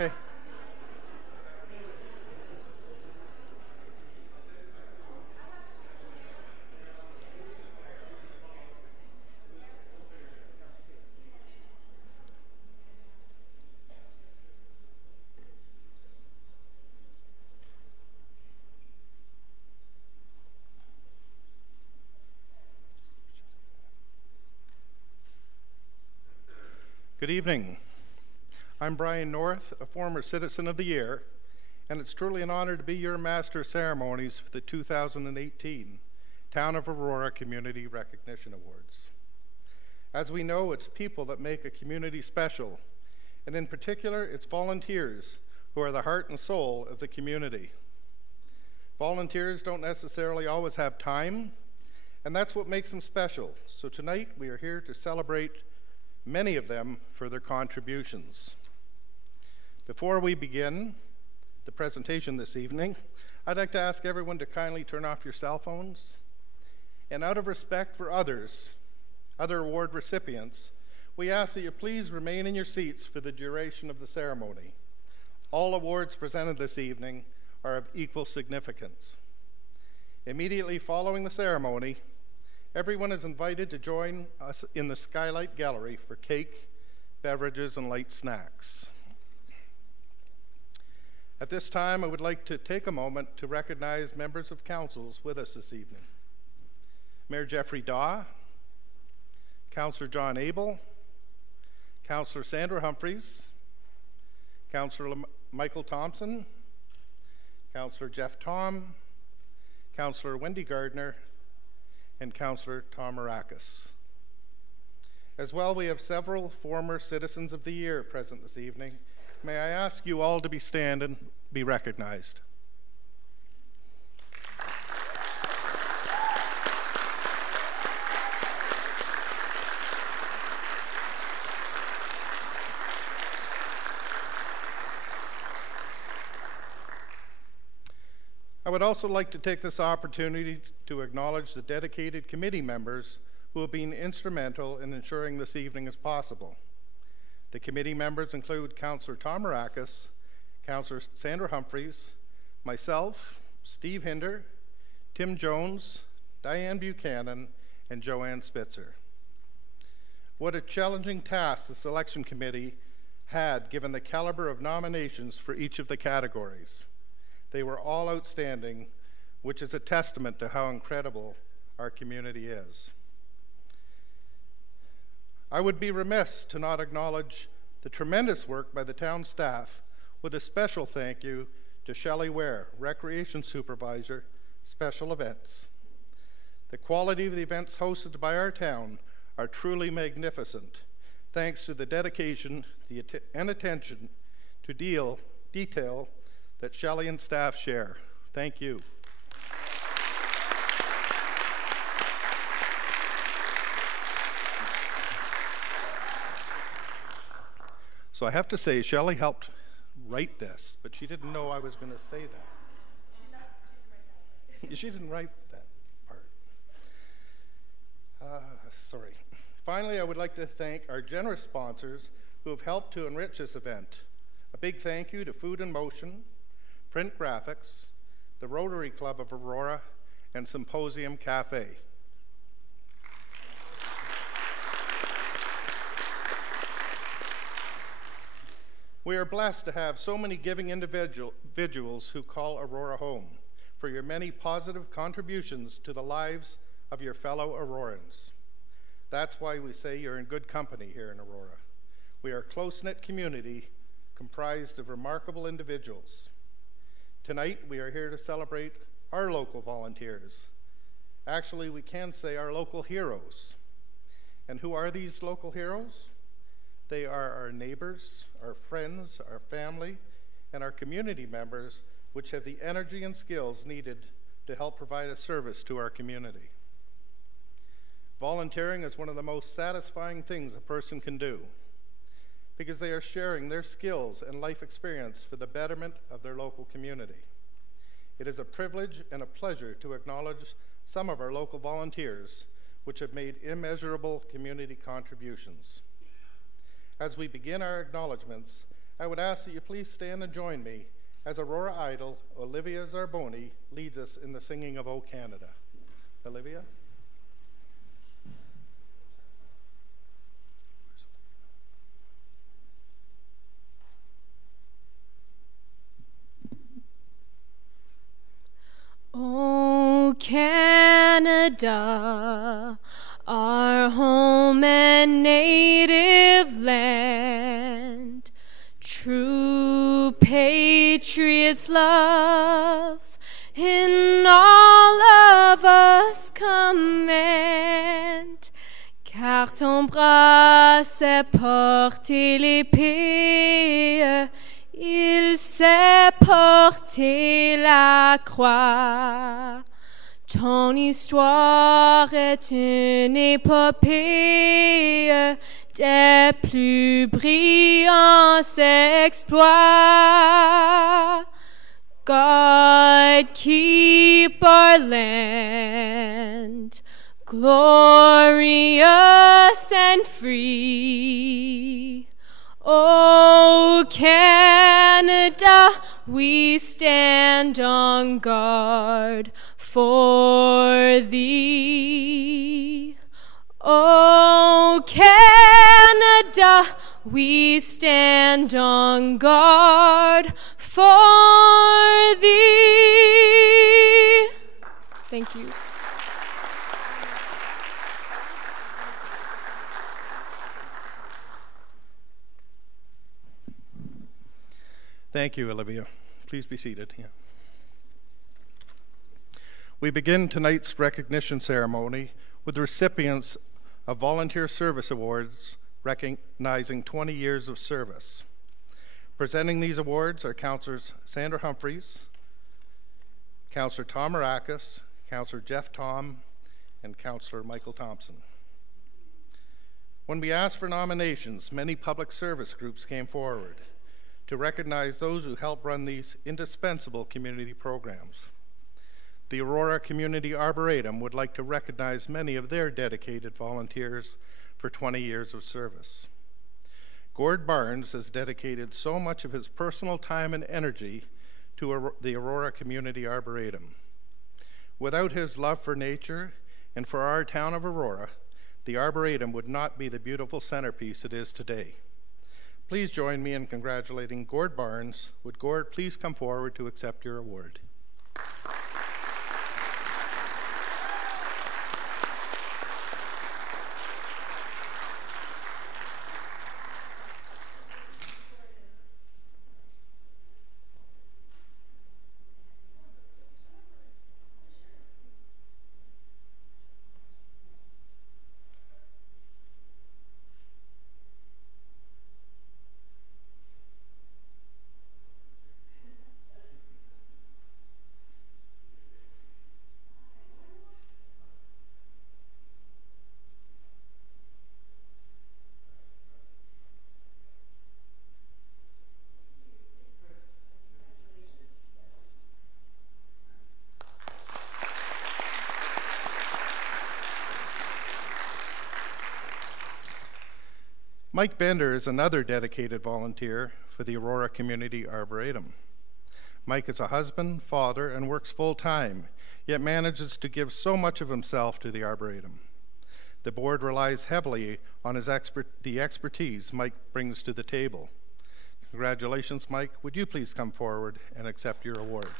Okay. Good evening. I'm Brian North, a former Citizen of the Year, and it's truly an honor to be your Master of Ceremonies for the 2018 Town of Aurora Community Recognition Awards. As we know, it's people that make a community special, and in particular, it's volunteers who are the heart and soul of the community. Volunteers don't necessarily always have time, and that's what makes them special. So tonight, we are here to celebrate many of them for their contributions. Before we begin the presentation this evening, I'd like to ask everyone to kindly turn off your cell phones. And out of respect for others, other award recipients, we ask that you please remain in your seats for the duration of the ceremony. All awards presented this evening are of equal significance. Immediately following the ceremony, everyone is invited to join us in the Skylight Gallery for cake, beverages, and light snacks. At this time, I would like to take a moment to recognize members of councils with us this evening. Mayor Jeffrey Daw, Councillor John Abel, Councillor Sandra Humphreys, Councillor Michael Thompson, Councillor Jeff Tom, Councillor Wendy Gardner, and Councillor Tom Marakis. As well, we have several former Citizens of the Year present this evening. May I ask you all to stand and be recognized. I would also like to take this opportunity to acknowledge the dedicated committee members who have been instrumental in ensuring this evening is possible. The committee members include Councillor Tom Marakis, Councillor Sandra Humphreys, myself, Steve Hinder, Tim Jones, Diane Buchanan, and Joanne Spitzer. What a challenging task the selection committee had given the caliber of nominations for each of the categories. They were all outstanding, which is a testament to how incredible our community is. I would be remiss to not acknowledge the tremendous work by the town staff with a special thank you to Shelley Ware, Recreation Supervisor, Special Events. The quality of the events hosted by our town are truly magnificent, thanks to the dedication and attention to detail that Shelley and staff share. Thank you. So I have to say, Shelley helped write this, but she didn't know I was going to say that. She didn't write that part. Sorry. Finally, I would like to thank our generous sponsors who have helped to enrich this event. A big thank you to Food in Motion, Print Graphics, the Rotary Club of Aurora, and Symposium Cafe. We are blessed to have so many giving individuals who call Aurora home for your many positive contributions to the lives of your fellow Aurorans. That's why we say you're in good company here in Aurora. We are a close-knit community comprised of remarkable individuals. Tonight, we are here to celebrate our local volunteers. Actually, we can say our local heroes. And who are these local heroes? They are our neighbors, our friends, our family, and our community members, which have the energy and skills needed to help provide a service to our community. Volunteering is one of the most satisfying things a person can do because they are sharing their skills and life experience for the betterment of their local community. It is a privilege and a pleasure to acknowledge some of our local volunteers which have made immeasurable community contributions. As we begin our acknowledgements, I would ask that you please stand and join me as Aurora Idol Olivia Zarboni leads us in the singing of O Canada. Olivia? O Canada, our home and native land, true patriots love, in all of us command, car ton bras sait porter l'épée, il sait porter la croix. Ton histoire est une épopée des plus brillants exploits. God keep our land glorious and free. O Canada, we stand on guard for thee. O Canada, we stand on guard for thee. Thank you. Thank you, Olivia. Please be seated. Yeah. We begin tonight's recognition ceremony with the recipients of Volunteer Service Awards recognizing 20 years of service. Presenting these awards are Councillors Sandra Humphreys, Councillor Tom Marakis, Councillor Jeff Tom, and Councillor Michael Thompson. When we asked for nominations, many public service groups came forward to recognize those who help run these indispensable community programs. The Aurora Community Arboretum would like to recognize many of their dedicated volunteers for 20 years of service. Gord Barnes has dedicated so much of his personal time and energy to the Aurora Community Arboretum. Without his love for nature and for our town of Aurora, the Arboretum would not be the beautiful centerpiece it is today. Please join me in congratulating Gord Barnes. Would Gord please come forward to accept your award? Mike Bender is another dedicated volunteer for the Aurora Community Arboretum. Mike is a husband, father, and works full-time, yet manages to give so much of himself to the Arboretum. The board relies heavily on the expertise Mike brings to the table. Congratulations, Mike. Would you please come forward and accept your award?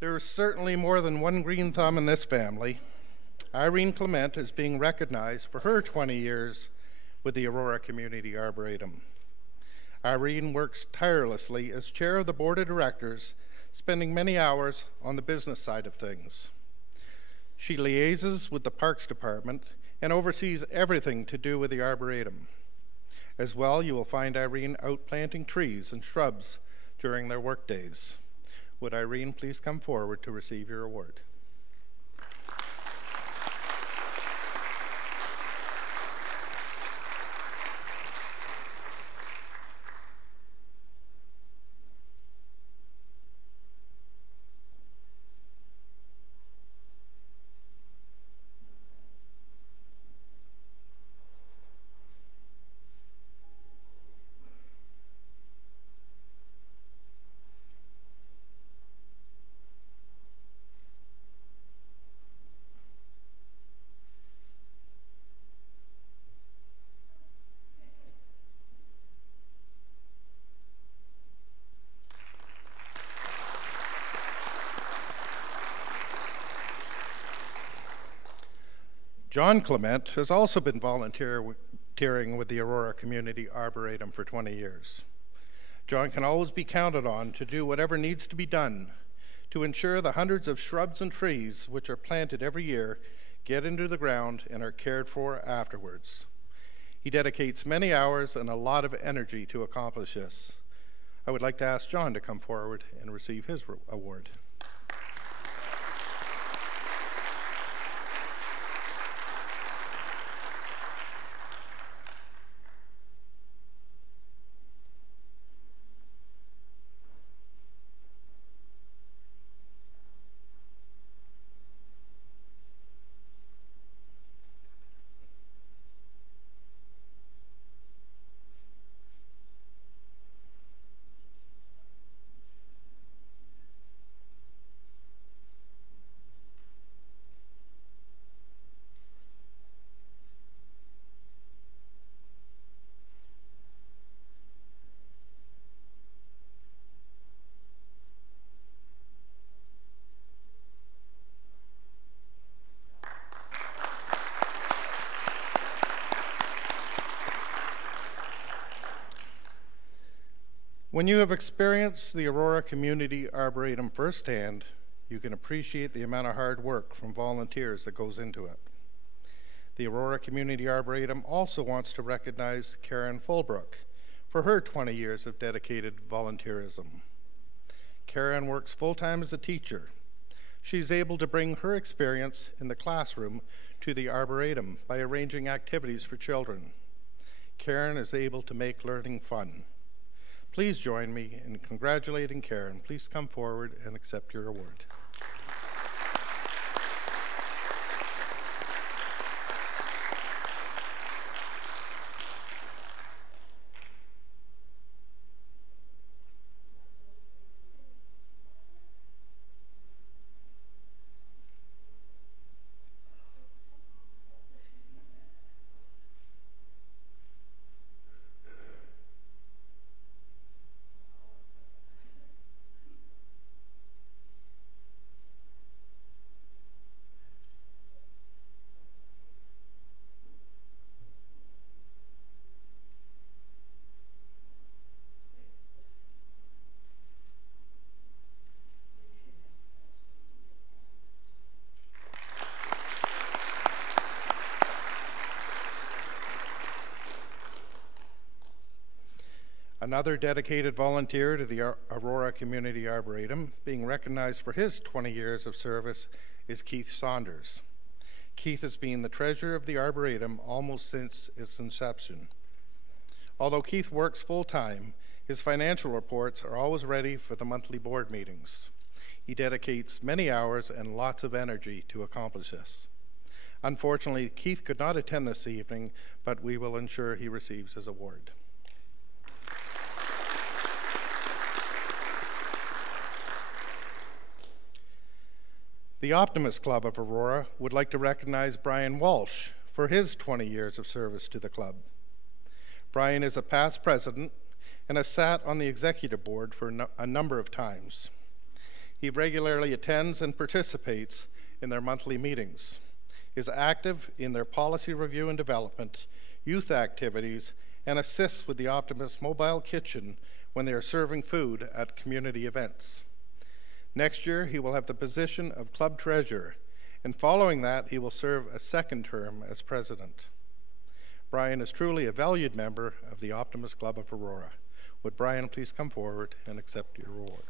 There is certainly more than one green thumb in this family. Irene Clement is being recognized for her 20 years with the Aurora Community Arboretum. Irene works tirelessly as chair of the board of directors, spending many hours on the business side of things. She liaises with the Parks Department and oversees everything to do with the Arboretum. As well, you will find Irene out planting trees and shrubs during their work days. Would Irene please come forward to receive your award? John Clement has also been volunteering with the Aurora Community Arboretum for 20 years. John can always be counted on to do whatever needs to be done to ensure the hundreds of shrubs and trees which are planted every year get into the ground and are cared for afterwards. He dedicates many hours and a lot of energy to accomplish this. I would like to ask John to come forward and receive his award. When you have experienced the Aurora Community Arboretum firsthand, you can appreciate the amount of hard work from volunteers that goes into it. The Aurora Community Arboretum also wants to recognize Karen Fulbrook for her 20 years of dedicated volunteerism. Karen works full-time as a teacher. She's able to bring her experience in the classroom to the Arboretum by arranging activities for children. Karen is able to make learning fun. Please join me in congratulating Karen. Please come forward and accept your award. Another dedicated volunteer to the Aurora Community Arboretum, being recognized for his 20 years of service, is Keith Saunders. Keith has been the treasurer of the Arboretum almost since its inception. Although Keith works full-time, his financial reports are always ready for the monthly board meetings. He dedicates many hours and lots of energy to accomplish this. Unfortunately, Keith could not attend this evening, but we will ensure he receives his award. The Optimist Club of Aurora would like to recognize Brian Walsh for his 20 years of service to the club. Brian is a past president and has sat on the executive board for a number of times. He regularly attends and participates in their monthly meetings, is active in their policy review and development, youth activities, and assists with the Optimus Mobile Kitchen when they are serving food at community events. Next year, he will have the position of club treasurer, and following that, he will serve a second term as president. Brian is truly a valued member of the Optimus Club of Aurora. Would Brian please come forward and accept your award?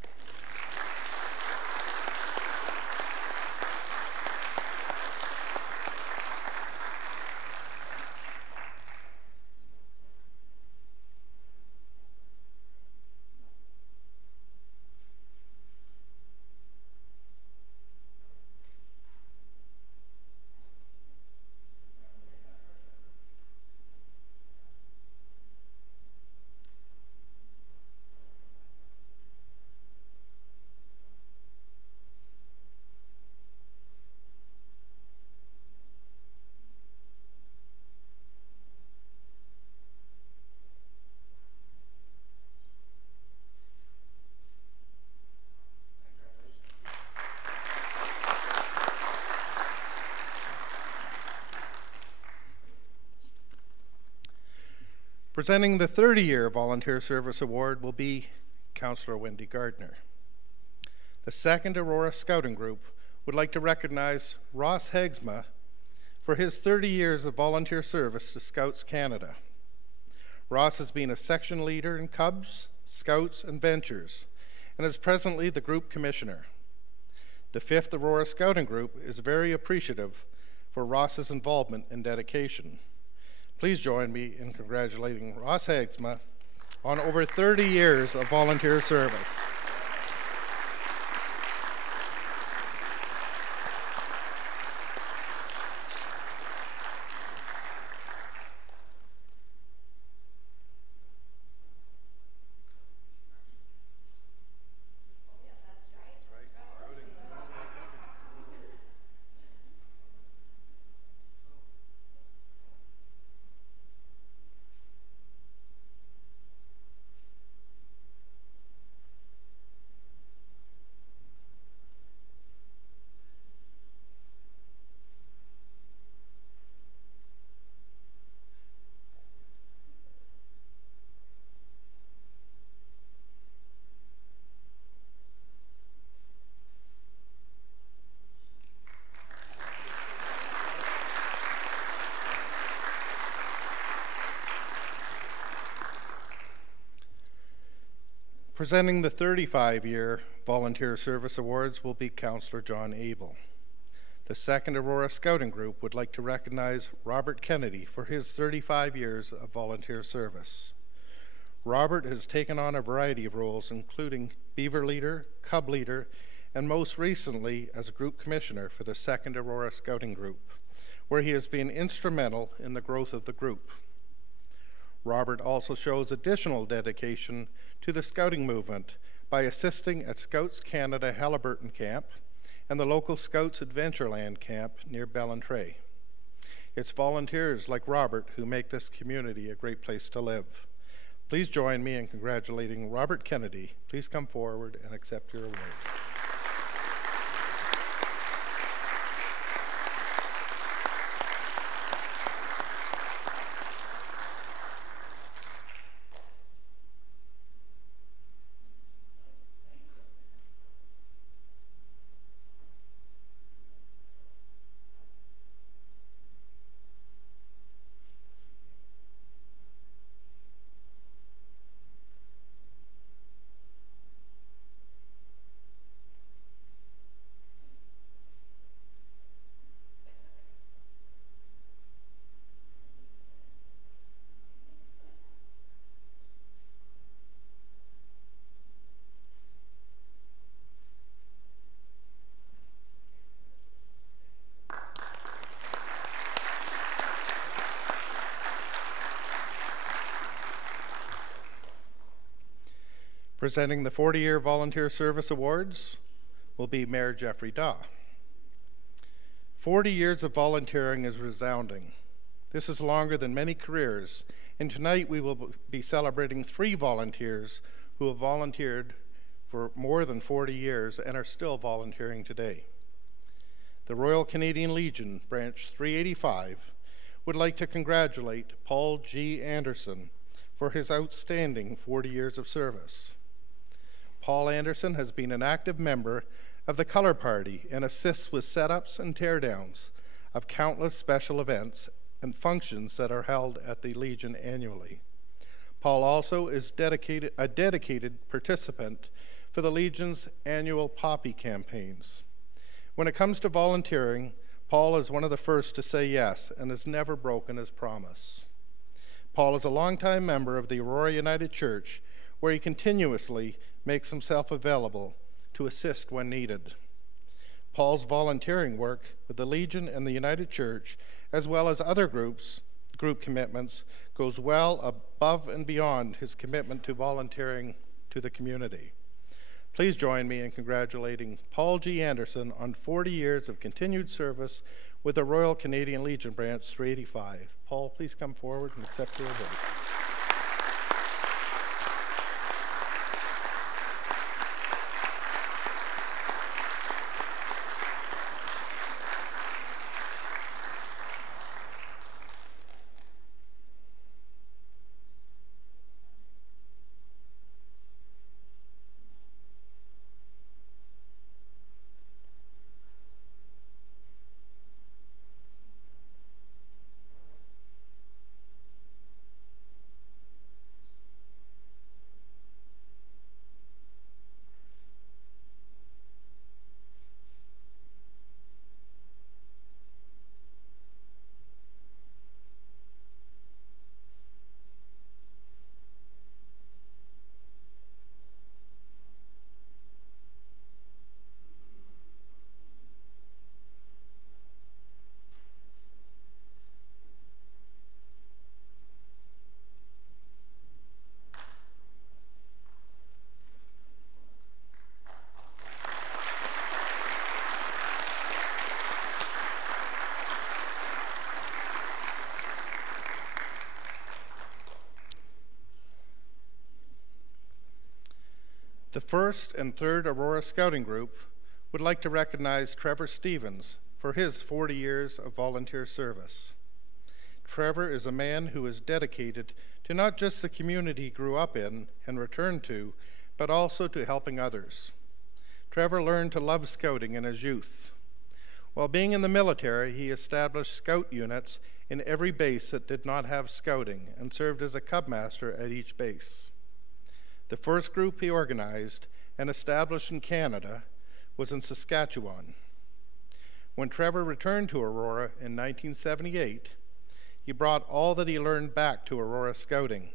Presenting the 30-year Volunteer Service Award will be Councillor Wendy Gardner. The 2nd Aurora Scouting Group would like to recognize Ross Hagsma for his 30 years of volunteer service to Scouts Canada. Ross has been a section leader in Cubs, Scouts, and Ventures, and is presently the group commissioner. The 5th Aurora Scouting Group is very appreciative for Ross's involvement and dedication. Please join me in congratulating Ross Hagsma on over 30 years of volunteer service. Presenting the 35-year Volunteer Service Awards will be Councillor John Abel. The 2nd Aurora Scouting Group would like to recognize Robert Kennedy for his 35 years of volunteer service. Robert has taken on a variety of roles, including Beaver Leader, Cub Leader, and most recently as Group Commissioner for the 2nd Aurora Scouting Group, where he has been instrumental in the growth of the group. Robert also shows additional dedication to the scouting movement by assisting at Scouts Canada Haliburton Camp and the local Scouts Adventureland Camp near Ballantrae. It's volunteers like Robert who make this community a great place to live. Please join me in congratulating Robert Kennedy. Please come forward and accept your award. Presenting the 40-year Volunteer Service Awards will be Mayor Jeffrey Daw. 40 years of volunteering is resounding. This is longer than many careers, and tonight we will be celebrating 3 volunteers who have volunteered for more than 40 years and are still volunteering today. The Royal Canadian Legion, Branch 385, would like to congratulate Paul G. Anderson for his outstanding 40 years of service. Paul Anderson has been an active member of the Color Party and assists with setups and teardowns of countless special events and functions that are held at the Legion annually. Paul also is a dedicated participant for the Legion's annual Poppy campaigns. When it comes to volunteering, Paul is one of the first to say yes and has never broken his promise. Paul is a longtime member of the Aurora United Church, where he continuously makes himself available to assist when needed. Paul's volunteering work with the Legion and the United Church, as well as other group commitments, goes well above and beyond his commitment to volunteering to the community. Please join me in congratulating Paul G. Anderson on 40 years of continued service with the Royal Canadian Legion Branch 385. Paul, please come forward and accept your award. The 1st and 3rd Aurora Scouting Group would like to recognize Trevor Stevens for his 40 years of volunteer service. Trevor is a man who is dedicated to not just the community he grew up in and returned to, but also to helping others. Trevor learned to love scouting in his youth. While being in the military, he established scout units in every base that did not have scouting and served as a cub master at each base. The first group he organized and established in Canada was in Saskatchewan. When Trevor returned to Aurora in 1978, he brought all that he learned back to Aurora Scouting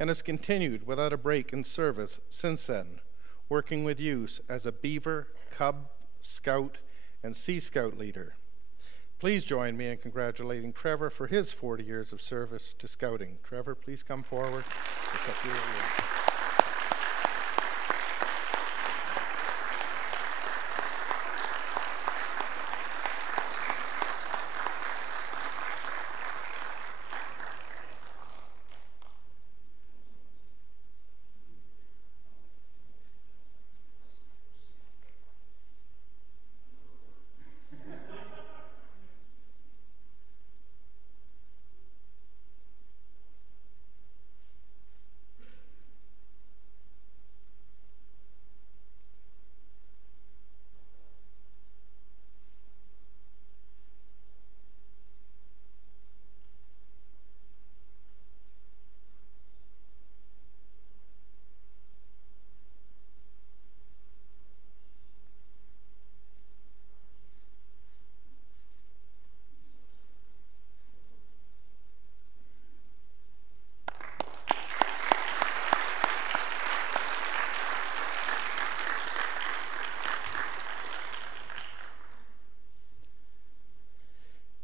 and has continued without a break in service since then, working with youth as a Beaver, Cub, Scout, and Sea Scout leader. Please join me in congratulating Trevor for his 40 years of service to Scouting. Trevor, please come forward.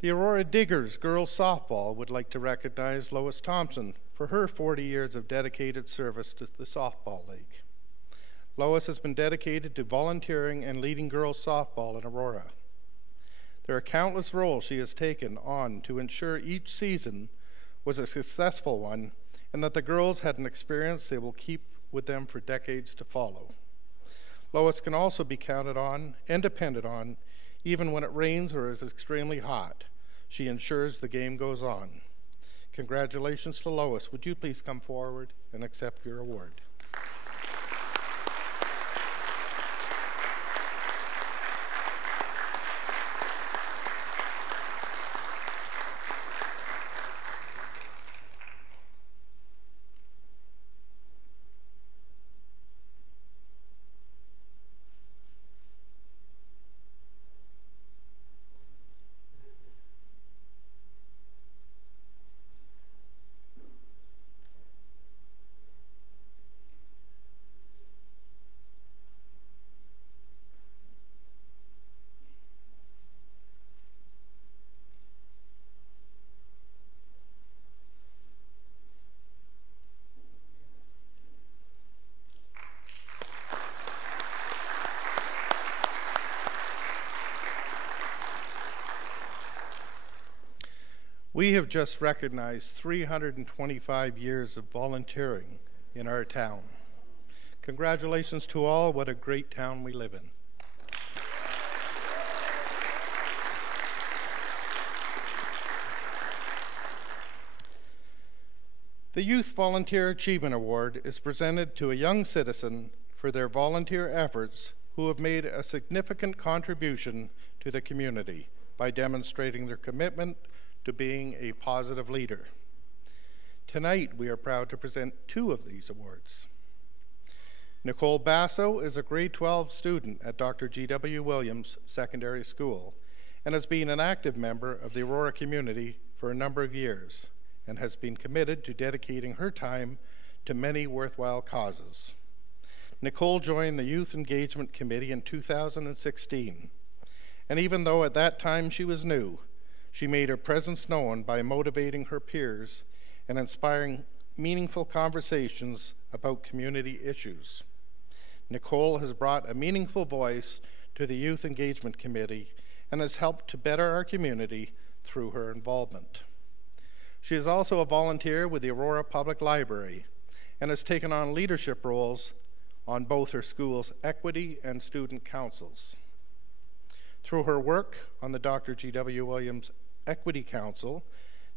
The Aurora Diggers girls softball would like to recognize Lois Thompson for her 40 years of dedicated service to the softball league. Lois has been dedicated to volunteering and leading girls softball in Aurora. There are countless roles she has taken on to ensure each season was a successful one and that the girls had an experience they will keep with them for decades to follow. Lois can also be counted on and depended on even when it rains or is extremely hot. She ensures the game goes on. Congratulations to Lois. Would you please come forward and accept your award? We have just recognized 325 years of volunteering in our town. Congratulations to all. What a great town we live in. The Youth Volunteer Achievement Award is presented to a young citizen for their volunteer efforts who have made a significant contribution to the community by demonstrating their commitment to being a positive leader. Tonight, we are proud to present two of these awards. Nicole Basso is a grade 12 student at Dr. G.W. Williams Secondary School and has been an active member of the Aurora community for a number of years and has been committed to dedicating her time to many worthwhile causes. Nicole joined the Youth Engagement Committee in 2016, and even though at that time she was new, she made her presence known by motivating her peers and inspiring meaningful conversations about community issues. Nicole has brought a meaningful voice to the Youth Engagement Committee and has helped to better our community through her involvement. She is also a volunteer with the Aurora Public Library and has taken on leadership roles on both her school's equity and student councils. Through her work on the Dr. G.W. Williams Equity Council,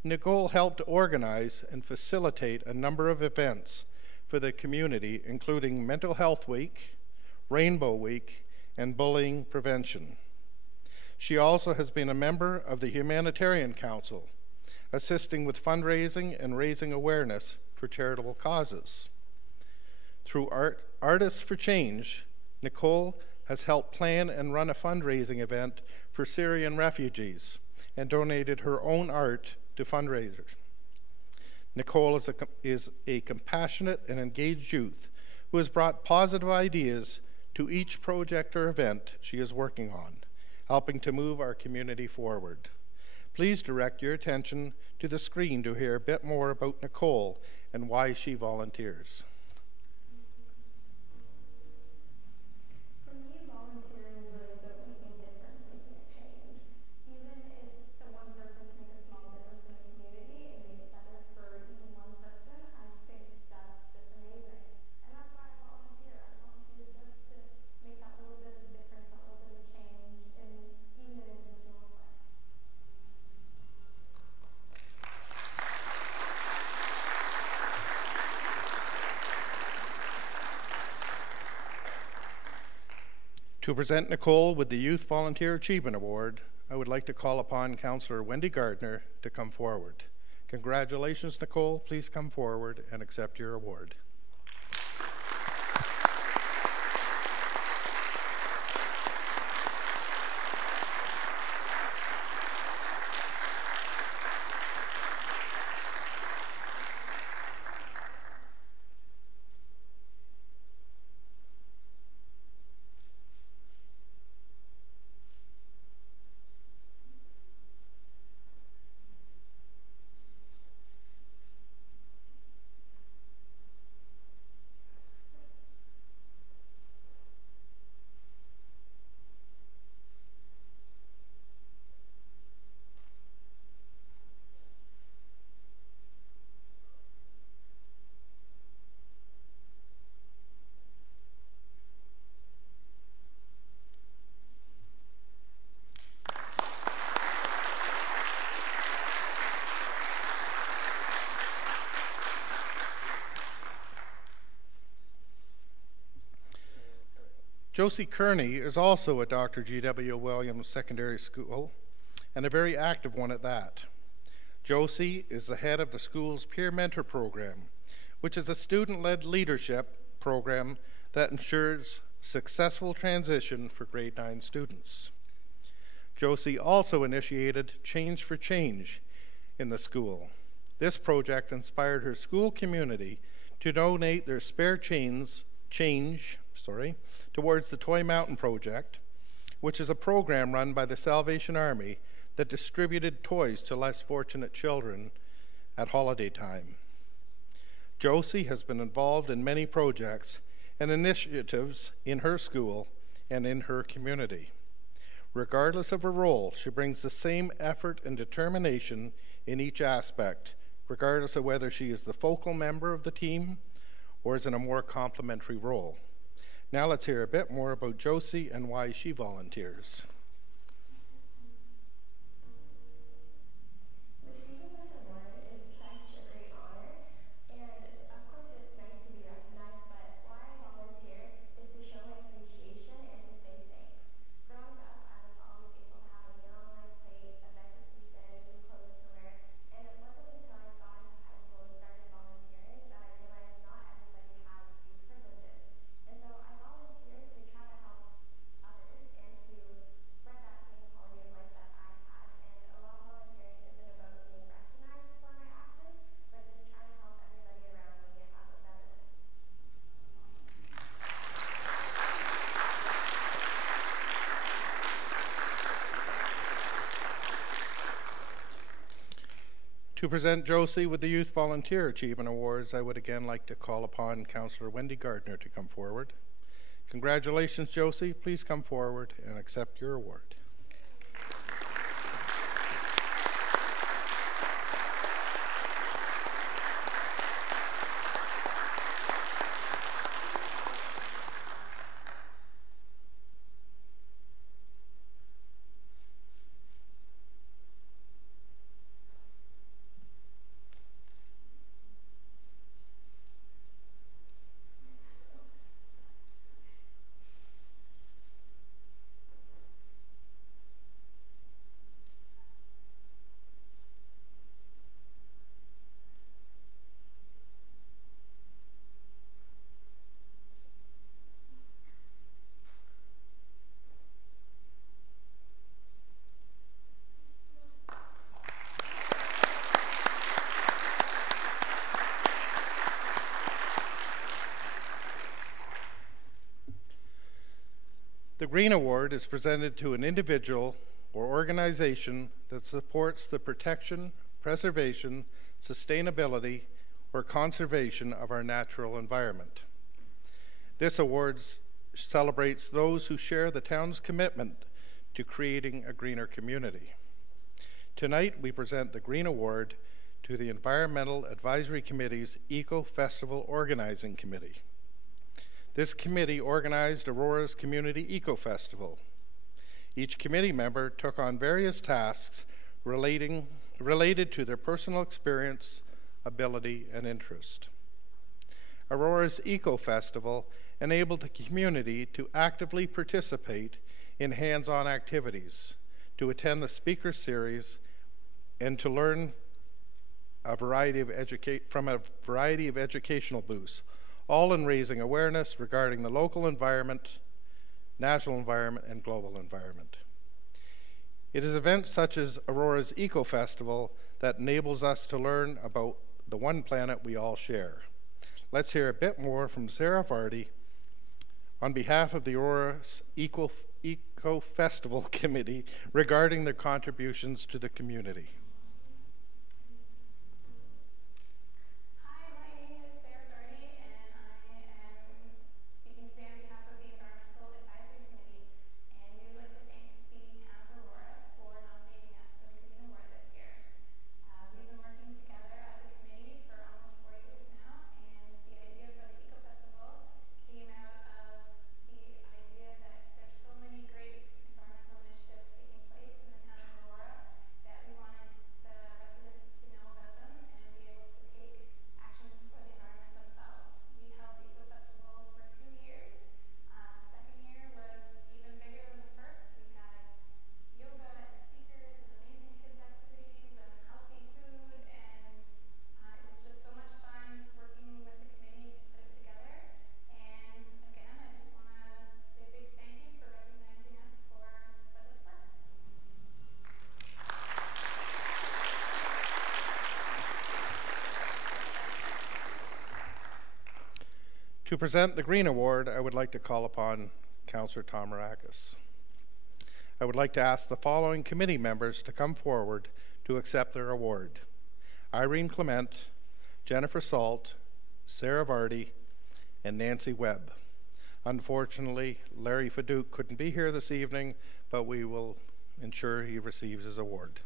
Nicole helped organize and facilitate a number of events for the community, including Mental Health Week, Rainbow Week, and bullying prevention. She also has been a member of the Humanitarian Council, assisting with fundraising and raising awareness for charitable causes. Through Artists for Change, Nicole has helped plan and run a fundraising event for Syrian refugees and donated her own art to fundraisers. Nicole is a compassionate and engaged youth who has brought positive ideas to each project or event she is working on, helping to move our community forward. Please direct your attention to the screen to hear a bit more about Nicole and why she volunteers. To present Nicole with the Youth Volunteer Achievement Award, I would like to call upon Councillor Wendy Gardner to come forward. Congratulations, Nicole. Please come forward and accept your award. Josie Kearney is also a Dr. G.W. Williams Secondary School, and a very active one at that. Josie is the head of the school's Peer Mentor Program, which is a student-led leadership program that ensures successful transition for grade 9 students. Josie also initiated Change for Change in the school. This project inspired her school community to donate their spare change towards the Toy Mountain Project, which is a program run by the Salvation Army that distributed toys to less fortunate children at holiday time. Josie has been involved in many projects and initiatives in her school and in her community. Regardless of her role, she brings the same effort and determination in each aspect, regardless of whether she is the focal member of the team or is in a more complementary role. Now let's hear a bit more about Josie and why she volunteers. To present Josie with the Youth Volunteer Achievement Awards, I would again like to call upon Councillor Wendy Gardner to come forward. Congratulations, Josie. Please come forward and accept your award. The Green Award is presented to an individual or organization that supports the protection, preservation, sustainability, or conservation of our natural environment. This award celebrates those who share the town's commitment to creating a greener community. Tonight, we present the Green Award to the Environmental Advisory Committee's Eco Festival Organizing Committee. This committee organized Aurora's Community Eco Festival. Each committee member took on various tasks related to their personal experience, ability, and interest. Aurora's Eco Festival enabled the community to actively participate in hands-on activities, to attend the speaker series, and to learn from a variety of educational booths, all in raising awareness regarding the local environment, national environment, and global environment. It is events such as Aurora's Eco Festival that enables us to learn about the one planet we all share. Let's hear a bit more from Sarah Vardy on behalf of the Aurora's Eco Festival Committee regarding their contributions to the community. To present the Green Award, I would like to call upon Councillor Tom Marakis. I would like to ask the following committee members to come forward to accept their award: Irene Clement, Jennifer Salt, Sarah Vardy, and Nancy Webb. Unfortunately, Larry Fadouk couldn't be here this evening, but we will ensure he receives his award.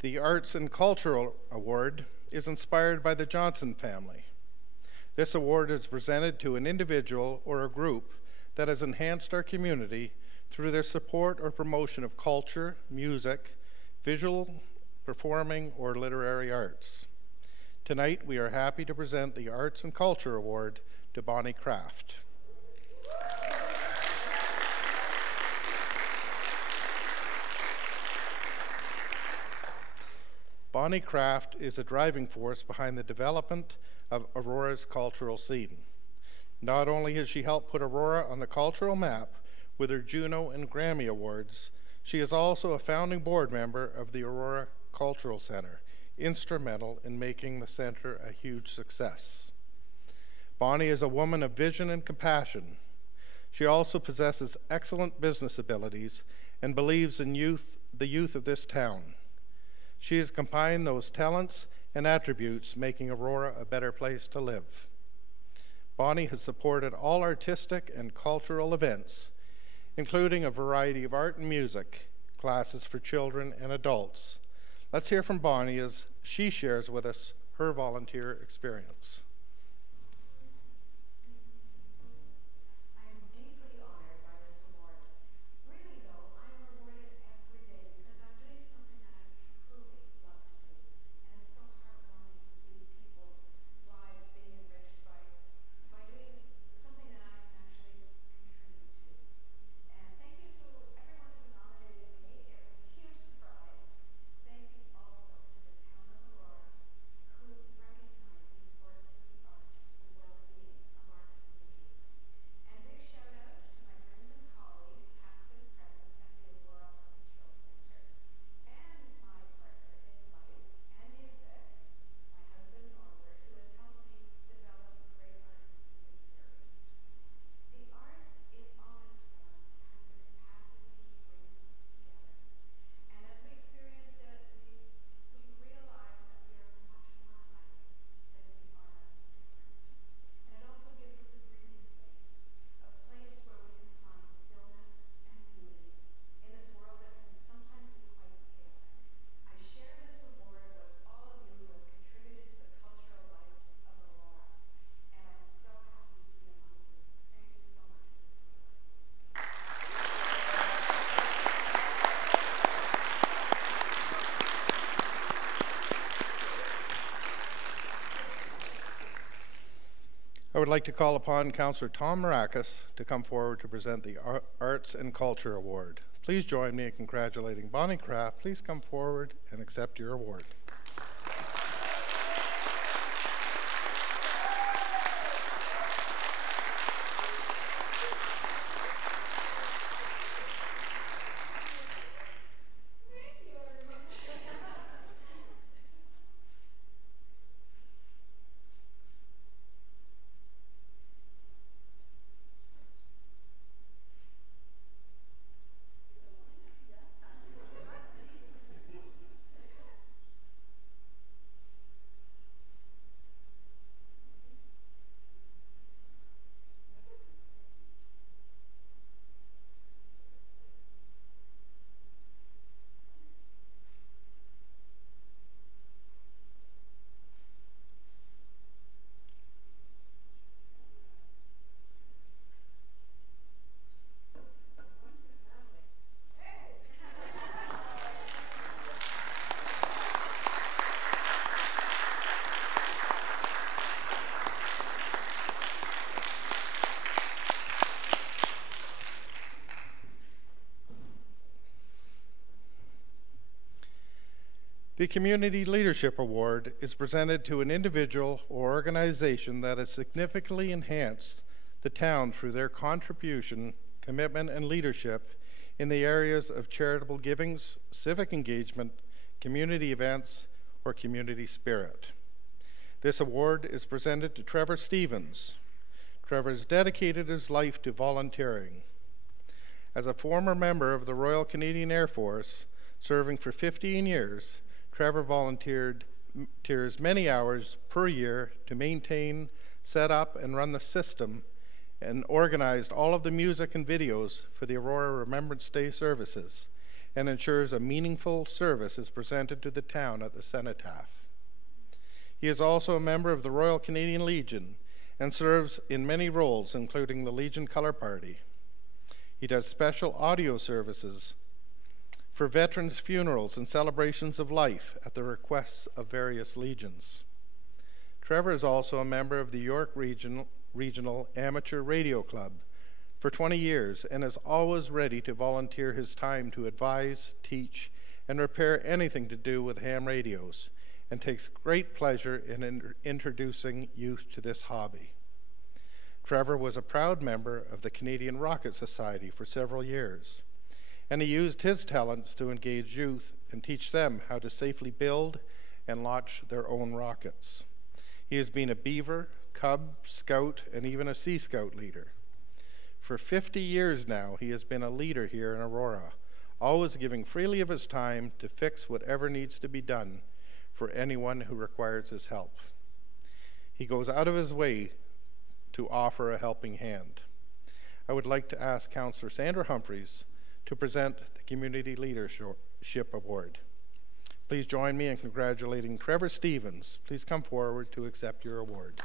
The Arts and Cultural Award is inspired by the Johnson family. This award is presented to an individual or a group that has enhanced our community through their support or promotion of culture, music, visual, performing, or literary arts. Tonight, we are happy to present the Arts and Culture Award to Bonnie Kraft. Bonnie Kraft is a driving force behind the development of Aurora's cultural scene. Not only has she helped put Aurora on the cultural map with her Juno and Grammy Awards, she is also a founding board member of the Aurora Cultural Center, instrumental in making the center a huge success. Bonnie is a woman of vision and compassion. She also possesses excellent business abilities and believes in the youth of this town. She has combined those talents and attributes, making Aurora a better place to live. Bonnie has supported all artistic and cultural events, including a variety of art and music classes for children and adults. Let's hear from Bonnie as she shares with us her volunteer experience. I would like to call upon Councillor Tom Marakis to come forward to present the Arts and Culture Award. Please join me in congratulating Bonnie Kraft. Please come forward and accept your award. The Community Leadership Award is presented to an individual or organization that has significantly enhanced the town through their contribution, commitment, and leadership in the areas of charitable givings, civic engagement, community events, or community spirit. This award is presented to Trevor Stevens. Trevor has dedicated his life to volunteering. As a former member of the Royal Canadian Air Force, serving for 15 years, Trevor volunteers many hours per year to maintain, set up, and run the system, and organized all of the music and videos for the Aurora Remembrance Day services, and ensures a meaningful service is presented to the town at the cenotaph. He is also a member of the Royal Canadian Legion and serves in many roles, including the Legion Color Party. He does special audio services for veterans' funerals and celebrations of life at the requests of various legions. Trevor is also a member of the York Regional Amateur Radio Club for 20 years and is always ready to volunteer his time to advise, teach, and repair anything to do with ham radios, and takes great pleasure in introducing youth to this hobby. Trevor was a proud member of the Canadian Rocket Society for several years, and he used his talents to engage youth and teach them how to safely build and launch their own rockets. He has been a Beaver, Cub, Scout, and even a Sea Scout leader. For 50 years now, he has been a leader here in Aurora, always giving freely of his time to fix whatever needs to be done for anyone who requires his help. He goes out of his way to offer a helping hand. I would like to ask Councillor Sandra Humphreys to present the Community Leadership Award. Please join me in congratulating Trevor Stevens. Please come forward to accept your award.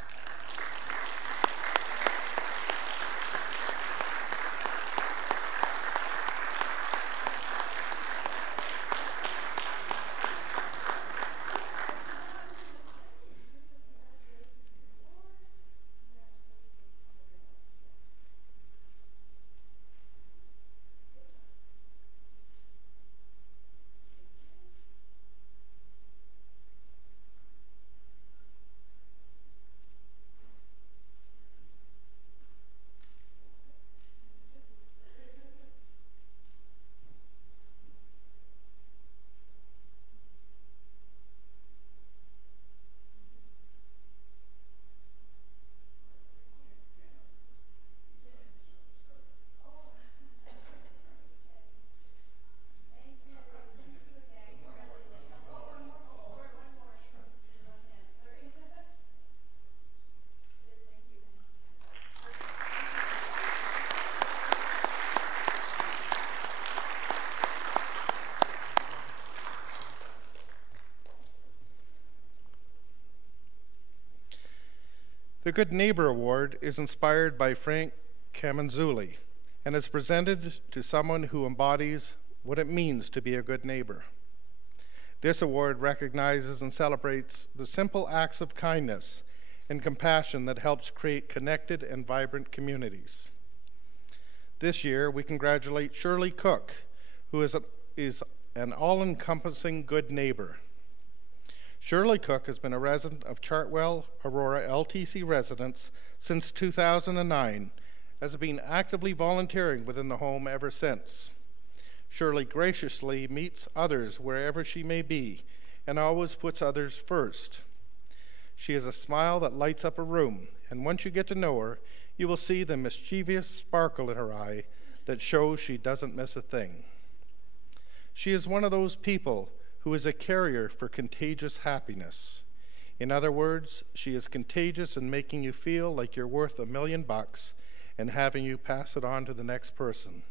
The Good Neighbor Award is inspired by Frank Camanzulli and is presented to someone who embodies what it means to be a good neighbor. This award recognizes and celebrates the simple acts of kindness and compassion that helps create connected and vibrant communities. This year, we congratulate Shirley Cook, who is an all-encompassing good neighbor. Shirley Cook has been a resident of Chartwell, Aurora LTC residence since 2009, has been actively volunteering within the home ever since. Shirley graciously meets others wherever she may be and always puts others first. She has a smile that lights up a room, and once you get to know her, you will see the mischievous sparkle in her eye that shows she doesn't miss a thing. She is one of those people who is a carrier for contagious happiness. In other words, she is contagious in making you feel like you're worth $1 million and having you pass it on to the next person.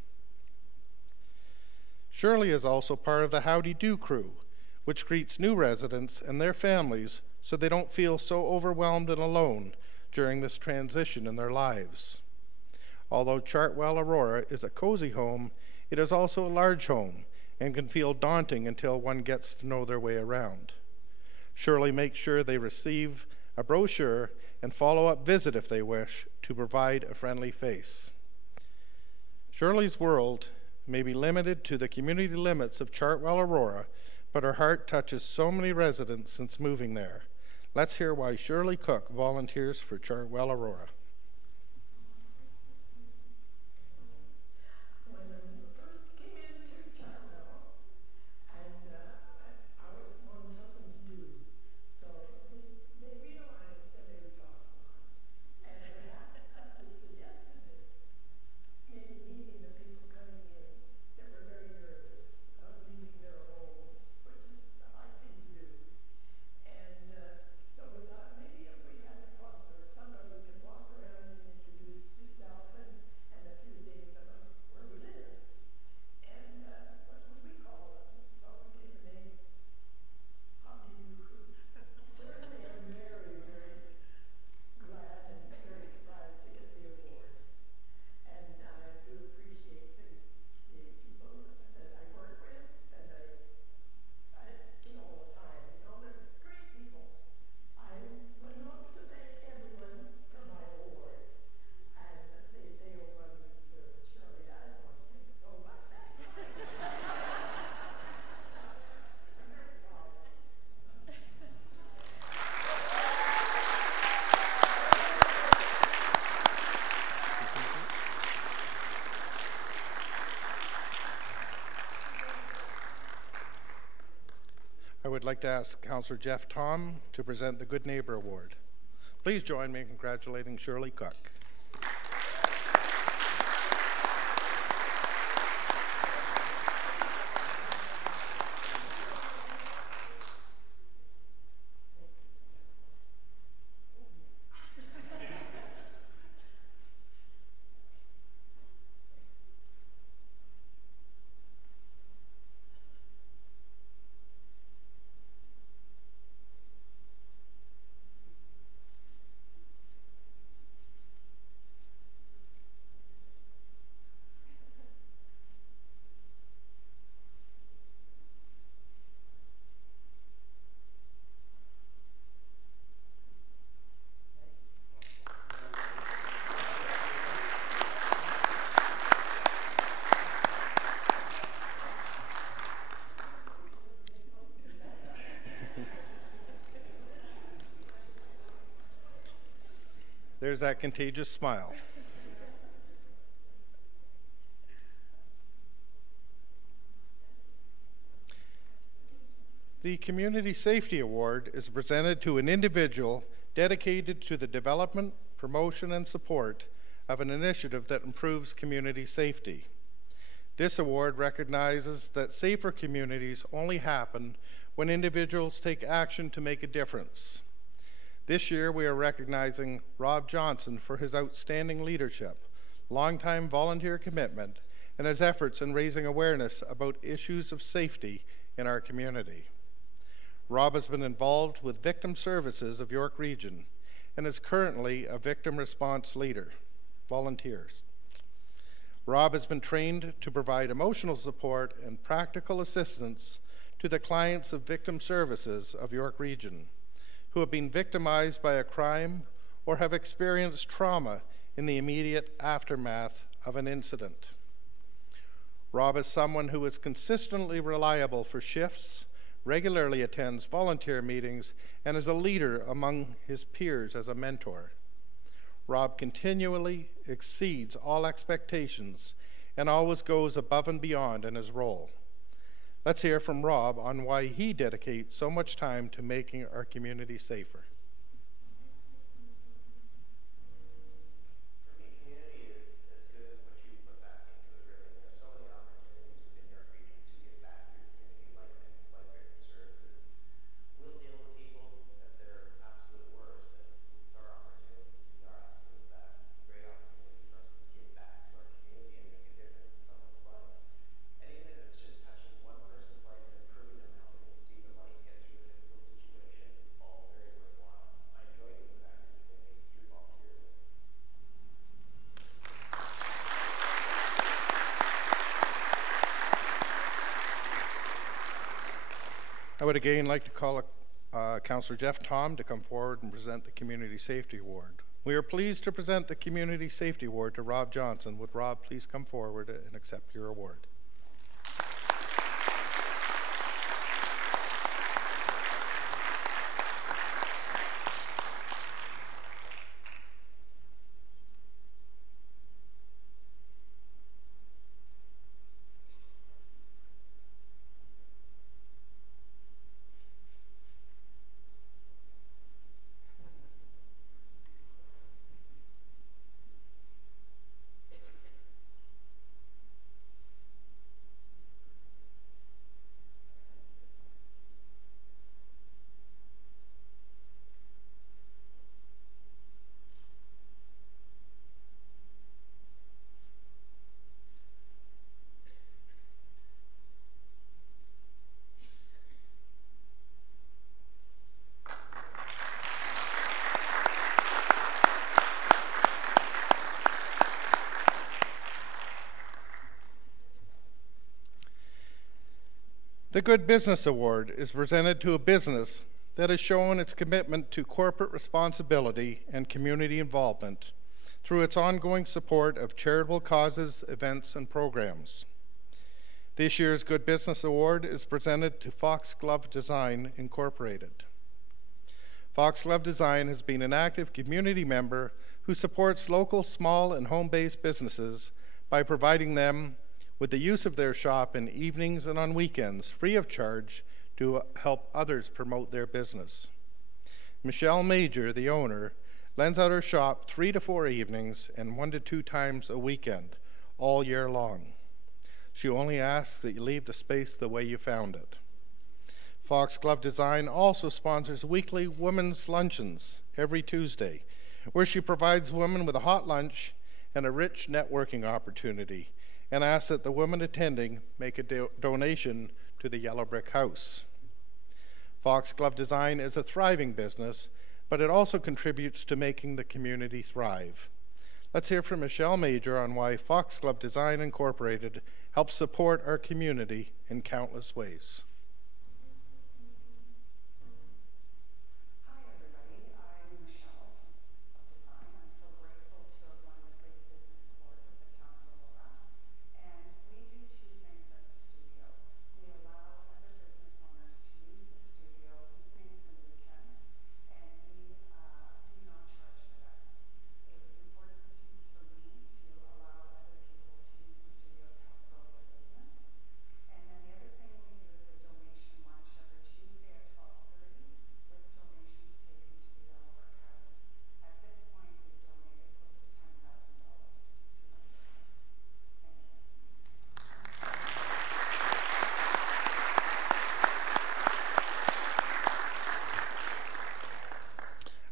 Shirley is also part of the Howdy Do crew, which greets new residents and their families so they don't feel so overwhelmed and alone during this transition in their lives. Although Chartwell Aurora is a cozy home, it is also a large home and can feel daunting until one gets to know their way around. Shirley makes sure they receive a brochure and follow-up visit if they wish to provide a friendly face. Shirley's world may be limited to the community limits of Chartwell Aurora, but her heart touches so many residents since moving there. Let's hear why Shirley Cook volunteers for Chartwell Aurora. I would like to ask Councillor Jeff Tom to present the Good Neighbor Award. Please join me in congratulating Shirley Cook. There's that contagious smile. The Community Safety Award is presented to an individual dedicated to the development, promotion, and support of an initiative that improves community safety. This award recognizes that safer communities only happen when individuals take action to make a difference. This year, we are recognizing Rob Johnson for his outstanding leadership, longtime volunteer commitment, and his efforts in raising awareness about issues of safety in our community. Rob has been involved with Victim Services of York Region and is currently a victim response leader, volunteers. Rob has been trained to provide emotional support and practical assistance to the clients of Victim Services of York Region who have been victimized by a crime or have experienced trauma in the immediate aftermath of an incident. Rob is someone who is consistently reliable for shifts, regularly attends volunteer meetings, and is a leader among his peers as a mentor. Rob continually exceeds all expectations and always goes above and beyond in his role. Let's hear from Rob on why he dedicates so much time to making our community safer. I would again like to call Councillor Jeff Tom to come forward and present the Community Safety Award. We are pleased to present the Community Safety Award to Rob Johnson. Would Rob please come forward and accept your award? The Good Business Award is presented to a business that has shown its commitment to corporate responsibility and community involvement through its ongoing support of charitable causes, events, and programs. This year's Good Business Award is presented to Foxglove Design Incorporated. Foxglove Design has been an active community member who supports local small and home-based businesses by providing them with the use of their shop in evenings and on weekends free of charge to help others promote their business. Michelle Major, the owner, lends out her shop 3 to 4 evenings and 1 to 2 times a weekend all year long. She only asks that you leave the space the way you found it. Foxglove Design also sponsors weekly women's luncheons every Tuesday, where she provides women with a hot lunch and a rich networking opportunity, and asks that the women attending make a donation to the Yellow Brick House. Foxglove Design is a thriving business, but it also contributes to making the community thrive. Let's hear from Michelle Major on why Foxglove Design Incorporated helps support our community in countless ways.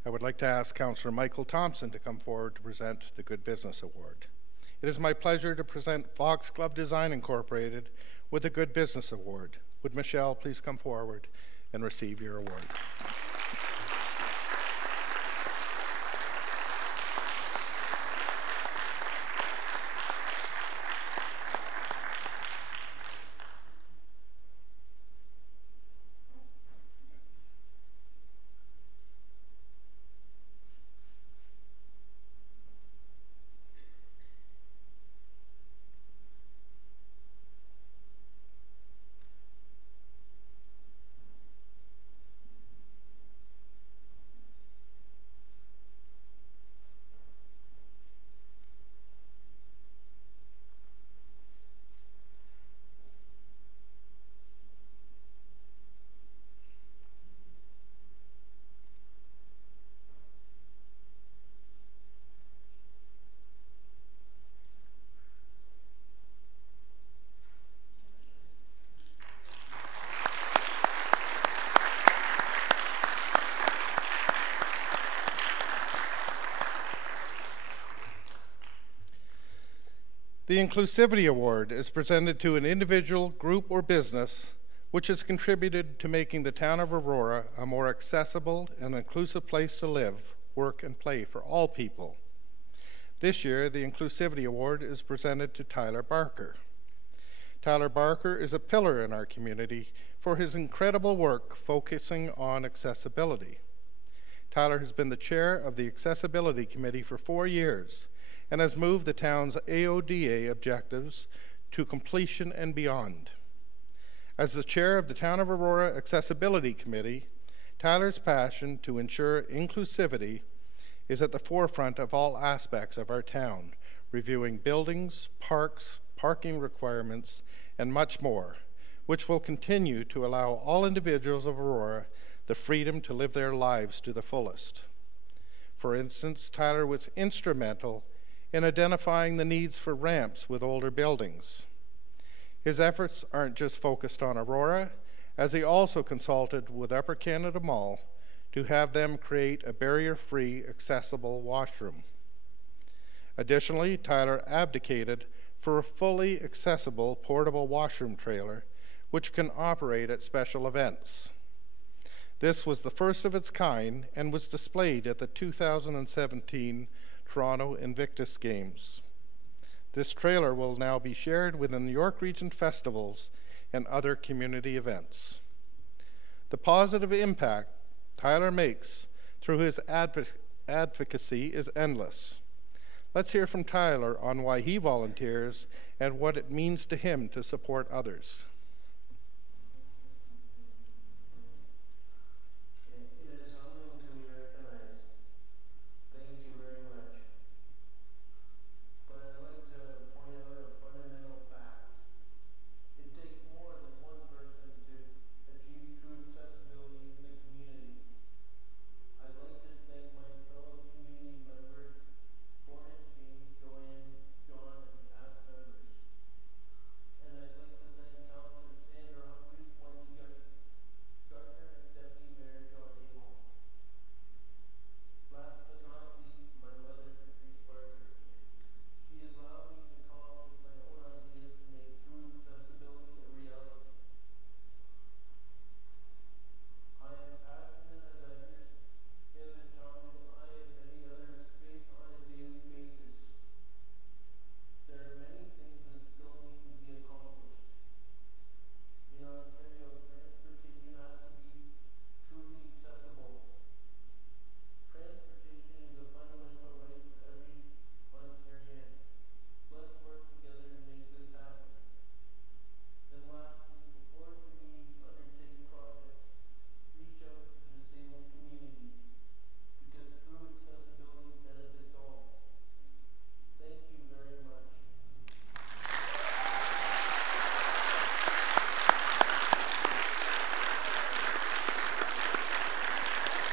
I would like to ask Councillor Michael Thompson to come forward to present the Good Business Award. It is my pleasure to present Foxglove Design Incorporated with the Good Business Award. Would Michelle please come forward and receive your award? The Inclusivity Award is presented to an individual, group, or business which has contributed to making the town of Aurora a more accessible and inclusive place to live, work, and play for all people. This year, the Inclusivity Award is presented to Tyler Barker. Tyler Barker is a pillar in our community for his incredible work focusing on accessibility. Tyler has been the chair of the Accessibility Committee for 4 years and has moved the town's AODA objectives to completion and beyond. As the chair of the Town of Aurora Accessibility Committee, Tyler's passion to ensure inclusivity is at the forefront of all aspects of our town, reviewing buildings, parks, parking requirements, and much more, which will continue to allow all individuals of Aurora the freedom to live their lives to the fullest. For instance, Tyler was instrumental in identifying the needs for ramps with older buildings. His efforts aren't just focused on Aurora, as he also consulted with Upper Canada Mall to have them create a barrier-free, accessible washroom. Additionally, Tyler advocated for a fully accessible portable washroom trailer which can operate at special events. This was the first of its kind and was displayed at the 2017 Toronto Invictus Games. This trailer will now be shared within the York Region Festivals and other community events. The positive impact Tyler makes through his advocacy is endless. Let's hear from Tyler on why he volunteers and what it means to him to support others.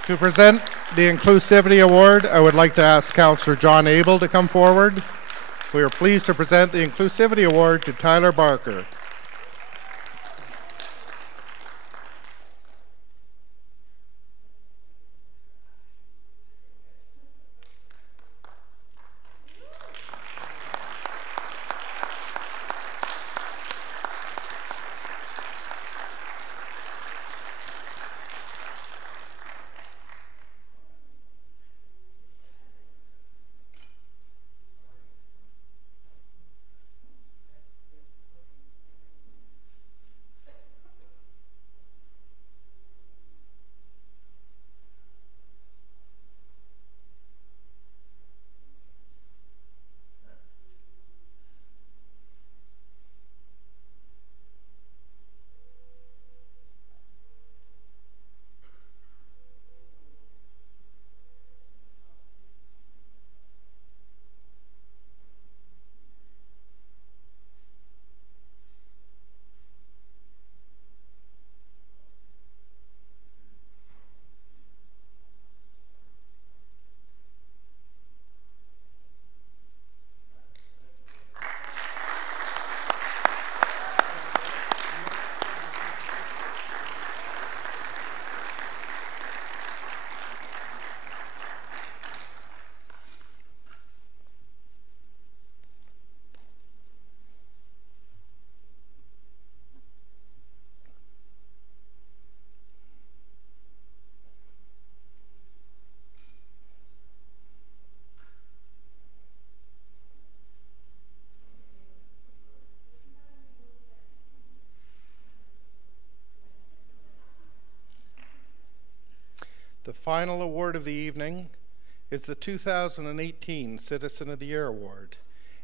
To present the Inclusivity Award, I would like to ask Councillor John Abel to come forward. We are pleased to present the Inclusivity Award to Tyler Barker. The final award of the evening is the 2018 Citizen of the Year Award,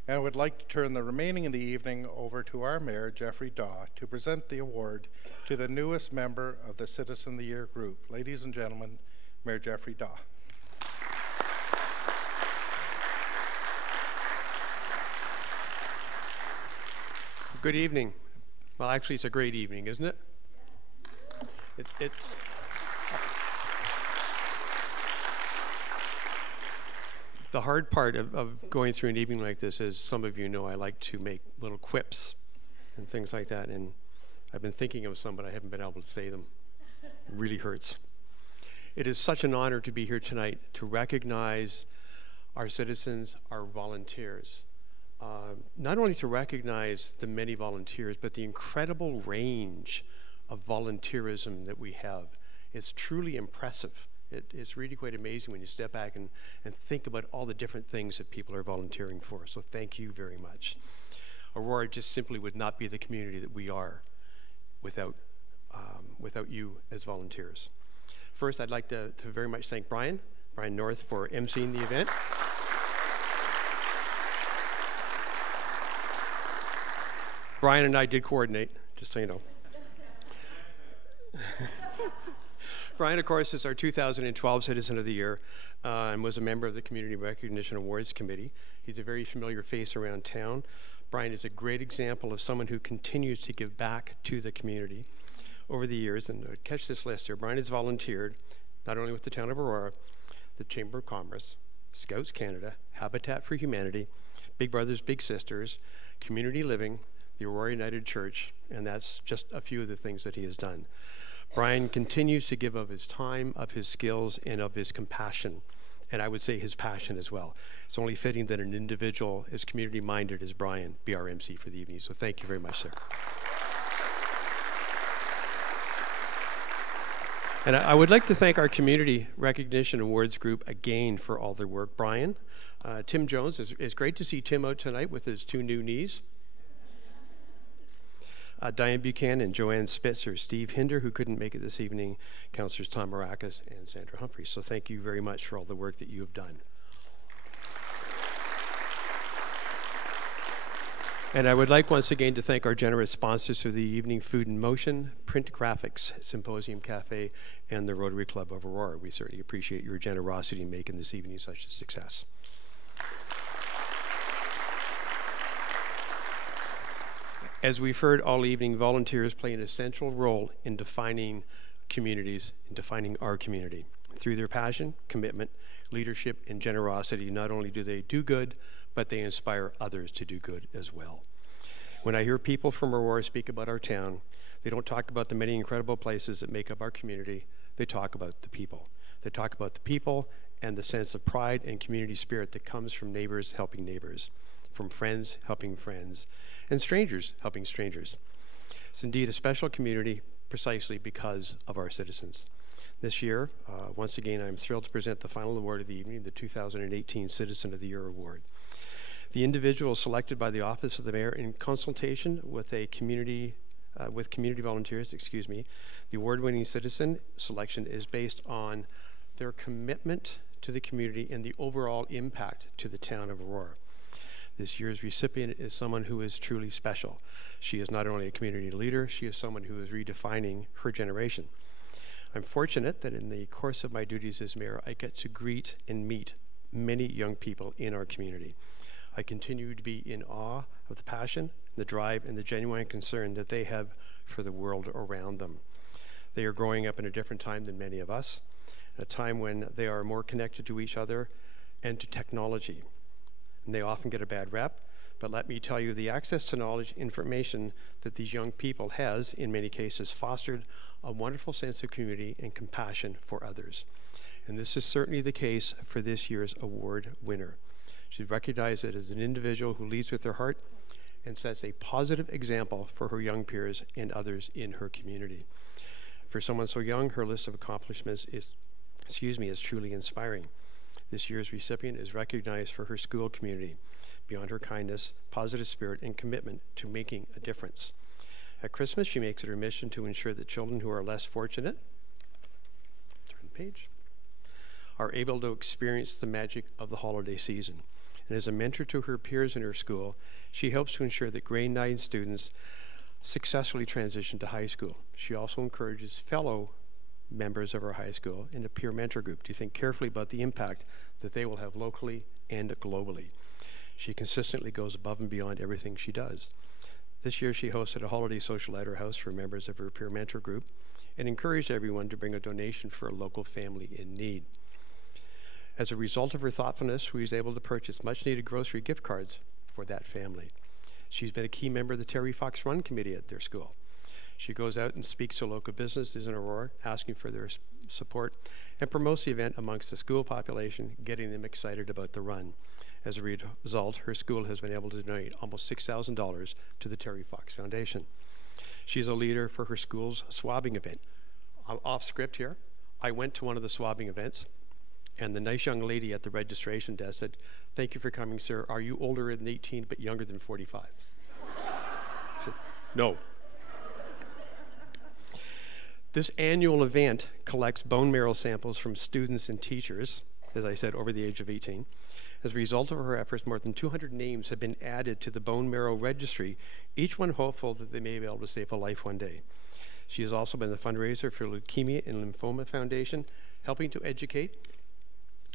and I would like to turn the remaining of the evening over to our Mayor, Jeffrey Daw, to present the award to the newest member of the Citizen of the Year group. Ladies and gentlemen, Mayor Jeffrey Daw. Good evening. Well, actually, it's a great evening, isn't it? It's the hard part of going through an evening like this is, some of you know, I like to make little quips and things like that, and I've been thinking of some, but I haven't been able to say them. It really hurts. It is such an honor to be here tonight to recognize our citizens, our volunteers. Not only to recognize the many volunteers, but the incredible range of volunteerism that we have. It's truly impressive. It's really quite amazing when you step back and think about all the different things that people are volunteering for. So thank you very much. Aurora just simply would not be the community that we are without you as volunteers. First, I'd like to very much thank Brian North, for emceeing the event. Brian and I did coordinate, just so you know. Brian, of course, is our 2012 Citizen of the Year and was a member of the Community Recognition Awards Committee. He's a very familiar face around town. Brian is a great example of someone who continues to give back to the community over the years. And catch this list here. Brian has volunteered not only with the town of Aurora, the Chamber of Commerce, Scouts Canada, Habitat for Humanity, Big Brothers Big Sisters, Community Living, the Aurora United Church, and that's just a few of the things that he has done. Brian continues to give of his time, of his skills, and of his compassion, and I would say his passion as well. It's only fitting that an individual as community-minded as Brian be our MC for the evening, so thank you very much, sir. And I would like to thank our Community Recognition Awards group again for all their work. Brian, Tim Jones, it's great to see Tim out tonight with his 2 new knees. Diane Buchanan, Joanne Spitzer, Steve Hinder, who couldn't make it this evening, Councillors Tom Maracas and Sandra Humphreys. So thank you very much for all the work that you have done. And I would like once again to thank our generous sponsors for the evening, Food in Motion, Print Graphics, Symposium Cafe, and the Rotary Club of Aurora. We certainly appreciate your generosity in making this evening such a success. As we've heard all evening, volunteers play an essential role in defining communities, in defining our community. Through their passion, commitment, leadership, and generosity, not only do they do good, but they inspire others to do good as well. When I hear people from Aurora speak about our town, they don't talk about the many incredible places that make up our community, they talk about the people. They talk about the people and the sense of pride and community spirit that comes from neighbors helping neighbors, from friends helping friends, and strangers helping strangers. It's indeed a special community precisely because of our citizens. This year, once again, I'm thrilled to present the final award of the evening, the 2018 Citizen of the Year Award. The individual selected by the Office of the Mayor in consultation with community volunteers, the award-winning citizen selection is based on their commitment to the community and the overall impact to the town of Aurora. This year's recipient is someone who is truly special. She is not only a community leader, she is someone who is redefining her generation. I'm fortunate that in the course of my duties as mayor, I get to greet and meet many young people in our community. I continue to be in awe of the passion, the drive, and the genuine concern that they have for the world around them. They are growing up in a different time than many of us, a time when they are more connected to each other and to technology. And they often get a bad rep, but let me tell you, the access to knowledge, information that these young people has, in many cases, fostered a wonderful sense of community and compassion for others. And this is certainly the case for this year's award winner. She's recognized as an individual who leads with her heart and sets a positive example for her young peers and others in her community. For someone so young, her list of accomplishments is truly inspiring. This year's recipient is recognized for her school community, beyond her kindness, positive spirit, and commitment to making a difference. At Christmas, she makes it her mission to ensure that children who are less fortunate, turn the page, are able to experience the magic of the holiday season. And as a mentor to her peers in her school, she helps to ensure that grade 9 students successfully transition to high school. She also encourages fellow members of our high school in a peer mentor group to think carefully about the impact that they will have locally and globally. She consistently goes above and beyond everything she does. This year she hosted a holiday social at her house for members of her peer mentor group and encouraged everyone to bring a donation for a local family in need. As a result of her thoughtfulness, she was able to purchase much needed grocery gift cards for that family. She's been a key member of the Terry Fox Run Committee at their school. She goes out and speaks to local businesses in Aurora, asking for their support, and promotes the event amongst the school population, getting them excited about the run. As a result, her school has been able to donate almost $6,000 to the Terry Fox Foundation. She's a leader for her school's swabbing event. Off script here, I went to one of the swabbing events, and the nice young lady at the registration desk said, "Thank you for coming, sir. Are you older than 18 but younger than 45? I said, no. This annual event collects bone marrow samples from students and teachers, as I said, over the age of 18. As a result of her efforts, more than 200 names have been added to the bone marrow registry, each one hopeful that they may be able to save a life one day. She has also been the fundraiser for Leukemia and Lymphoma Foundation, helping to educate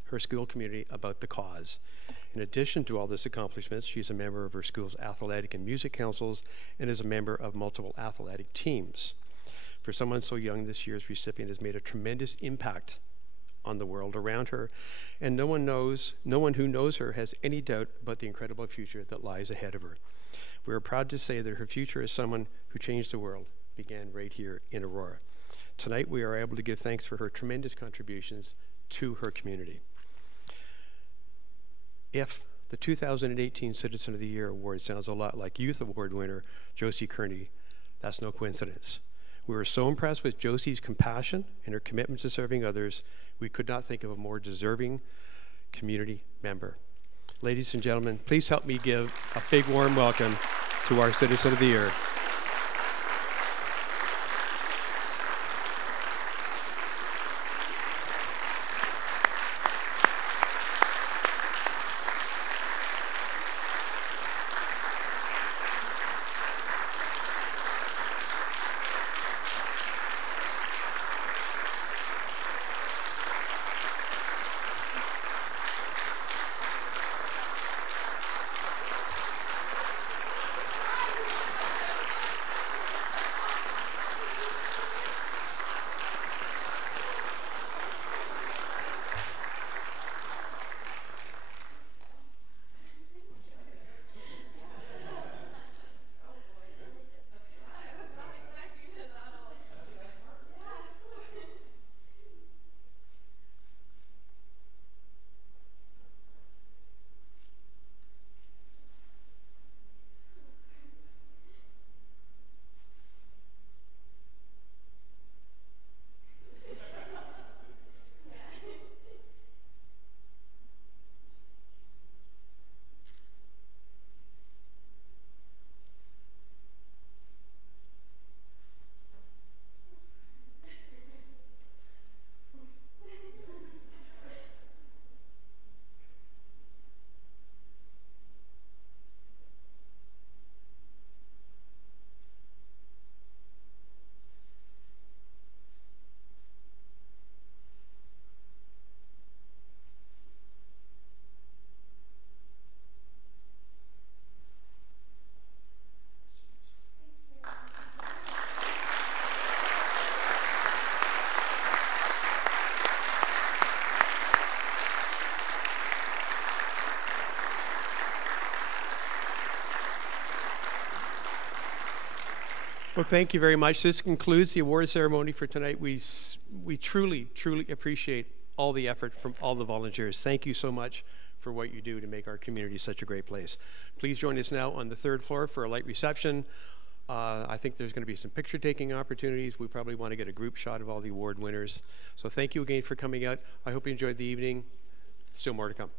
her school community about the cause. In addition to all these accomplishments, she's a member of her school's athletic and music councils and is a member of multiple athletic teams. For someone so young, this year's recipient has made a tremendous impact on the world around her, and no one who knows her has any doubt about the incredible future that lies ahead of her. We are proud to say that her future as someone who changed the world began right here in Aurora. Tonight, we are able to give thanks for her tremendous contributions to her community. If the 2018 Citizen of the Year Award sounds a lot like Youth Award winner Josie Kearney, that's no coincidence. We were so impressed with Josie's compassion and her commitment to serving others, we could not think of a more deserving community member. Ladies and gentlemen, please help me give a big warm welcome to our Citizen of the Year. Well, thank you very much. This concludes the award ceremony for tonight. We truly, truly appreciate all the effort from all the volunteers. Thank you so much for what you do to make our community such a great place. Please join us now on the third floor for a light reception. I think there's going to be some picture-taking opportunities. We probably want to get a group shot of all the award winners. So thank you again for coming out. I hope you enjoyed the evening. Still more to come.